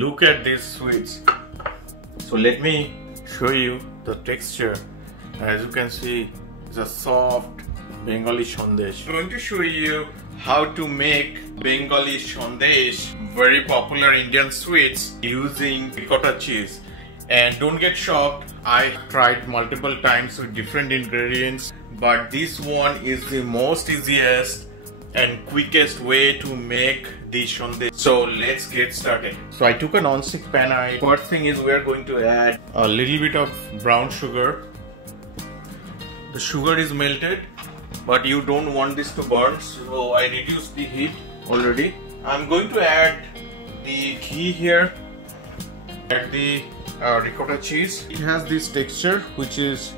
Look at these sweets. So let me show you the texture. As you can see, it's a soft Bengali Sondesh. I'm going to show you how to make Bengali Sondesh, very popular Indian sweets, using ricotta cheese. And don't get shocked, I tried multiple times with different ingredients, but this one is the most easiest and quickest way to make the sondesh. So let's get started. So I took a non-stick pan. First thing is we are going to add a little bit of brown sugar. The sugar is melted, but you don't want this to burn, so I reduced the heat already. I'm going to add the ghee here, add the ricotta cheese. It has this texture which is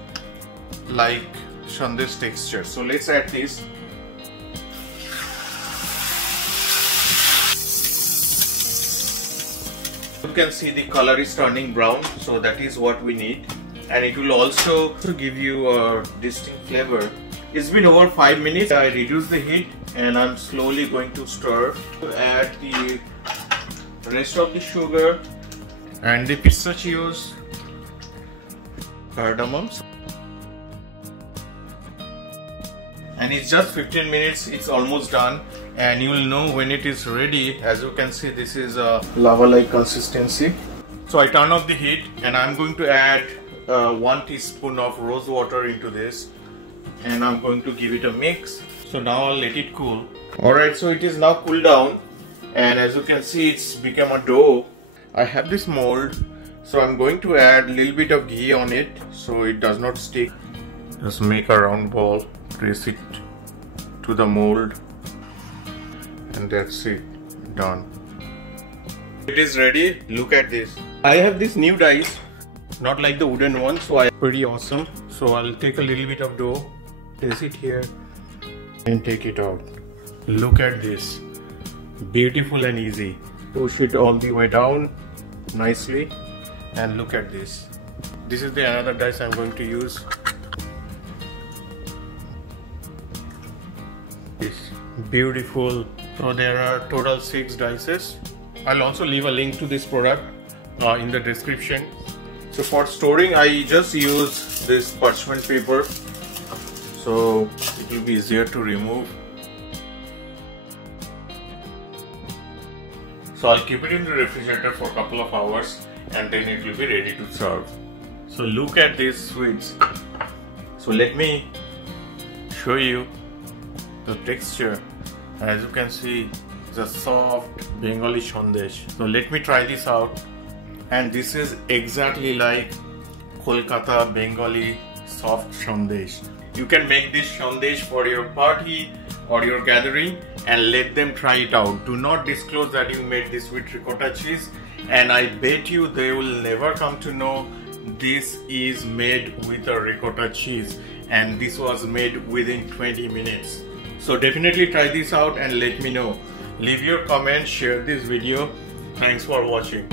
like sondesh texture. So let's add this. You can see the color is turning brown, so that is what we need, and it will also give you a distinct flavor. It's been over 5 minutes. I reduced the heat and I'm slowly going to stir. Add the rest of the sugar and the pistachios, cardamoms, and it's just 15 minutes. It's almost done, and you will know when it is ready. As you can see, this is a lava-like consistency. So I turn off the heat and I'm going to add 1 teaspoon of rose water into this, and I'm going to give it a mix. So now I'll let it cool. Alright, so it is now cooled down, and as you can see, it's become a dough. I have this mold, so I'm going to add a little bit of ghee on it so it does not stick. Just make a round ball, press it to the mold, and that's it, done. It is ready. Look at this. I have this new dice, not like the wooden one, so pretty awesome. So I'll take a little bit of dough, place it here and take it out. Look at this, beautiful and easy. Push it all the way down nicely, and look at this. This is the another dice I'm going to use. It's beautiful. So there are total 6 dices. I'll also leave a link to this product in the description. So for storing, I just use this parchment paper, so it will be easier to remove. So I'll keep it in the refrigerator for a couple of hours, and then it will be ready to serve. So look at these sweets. So let me show you the texture. As you can see, it's a soft Bengali Sondesh. So let me try this out. And this is exactly like Kolkata Bengali soft Sondesh. You can make this Sondesh for your party or your gathering and let them try it out. Do not disclose that you made this with ricotta cheese, and I bet you they will never come to know this is made with a ricotta cheese, and this was made within 20 minutes. So definitely try this out and let me know. Leave your comments, share this video. Thanks for watching.